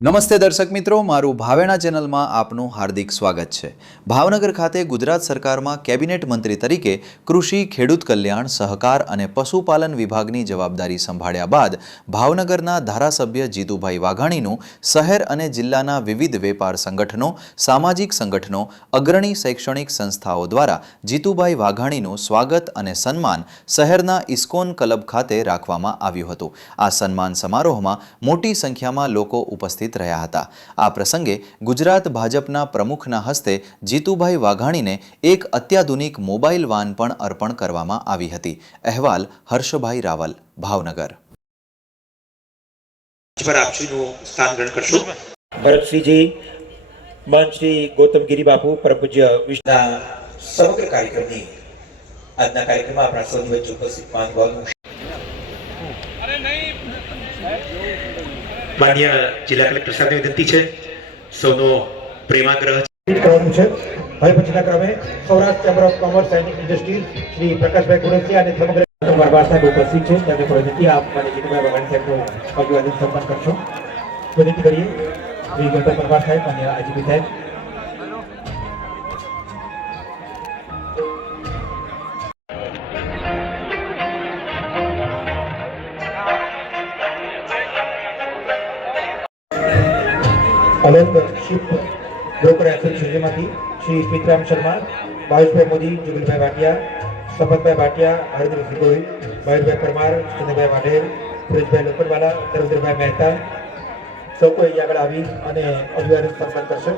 નમસ્તે દર્શક મિત્રો, મારું ભાવેણા ચેનલમાં આપનું હાર્દિક સ્વાગત છે। ભાવનગર ખાતે ગુજરાત સરકારમાં કેબિનેટ મંત્રી તરીકે કૃષિ, ખેડૂત કલ્યાણ, સહકાર અને પશુપાલન વિભાગની જવાબદારી સંભાળ્યા બાદ ભાવનગરના ધારાસભ્ય જીતુભાઈ વાઘાણીનું શહેર અને જિલ્લાના વિવિધ વેપાર સંગઠનો, સામાજિક સંગઠનો, અગ્રણી શૈક્ષણિક સંસ્થાઓ દ્વારા જીતુભાઈ વાઘાણીનું સ્વાગત અને સન્માન શહેરના ઇસ્કોન ક્લબ ખાતે રાખવામાં આવ્યું હતું। આ સન્માન સમારોહમાં મોટી સંખ્યામાં લોકો ઉપસ્થિત રહ્યા હતા। આ પ્રસંગે ગુજરાત ભાજપના પ્રમુખના હસ્તે જીતુભાઈ વાઘાણીને એક અત્યાધુનિક મોબાઈલ વાન પણ અર્પણ કરવામાં આવી હતી। અહેવાલ હર્ષભાઈ રાવલ, ભાવનગર। ભરતસિંહજી, મન શ્રી ગૌતમગીરી બાપુ, પરમ પૂજ્ય વિષ્ણુ સમગ્ર કાર્યક્રમની આજના કાર્યક્રમમાં આપણા સૌની વચ્ચે ઉપસ્થિત માનવનું માન્ય જિલ્લા કલેક્ટર સાહેબને વિનંતી છે સૌનો પ્રેમાગ્રહ કરવાનું છે। હવે પછીના ક્રમે Saurashtra chamber of commerce and industries Shri Prakashbhai Kurasiya અને સમગ્ર પરમાર સાહેબ ઉપસ્થિત છે। તેમને વિનંતી આપ મને જીતુભાઈ વાઘાણી સાહેબનું અભિવાદન સન્માન કરશો। વિનંતી કરીએ શ્રી ગણપત પરમાર સાહેબ અને આજીબી સાહેબ। અલંગ શિપ બ્રોકર એસોસિએશનમાંથી શ્રી સ્મિતરામ શર્મા, ભાવેશભાઈ મોદી, જુગલભાઈ ભાટિયા, સંપતભાઈ ભાટિયા, હરેન્દ્રસિંહ ગોહિલ, મયુરભાઈ પરમાર, ચંદ્રભાઈ વાઢેર, સુરેશભાઈ લોકરવાલા, ધર્મેન્દ્રભાઈ મહેતા સૌ કોઈ અહીં આગળ આવી અને અભિવાદન સન્માન કરશે।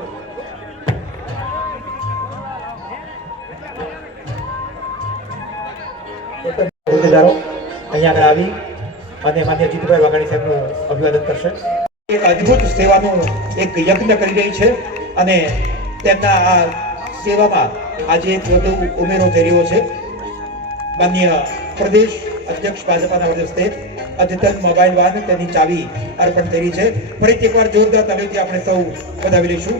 હોદ્દેદારો અહીં આગળ આવી અને માન્ય જીતુભાઈ વાઘાણી સાહેબનું અભિવાદન કરશે। એક અદ્ભુત સેવાનું એક યજ્ઞ કરી રહી છે અને તેમના આ સેવામાં આજે એક વધુ ઉમેરો થઈ રહ્યો છે। માન્ય પ્રદેશ અધ્યક્ષ ભાજપાના હસ્તે અદ્યતન મોબાઈલ વાન તેની ચાવી અર્પણ થઈ રહી છે। ફરીથી એકવાર જોરદાર તાલીમથી આપણે સૌ વધાવી લઈશું।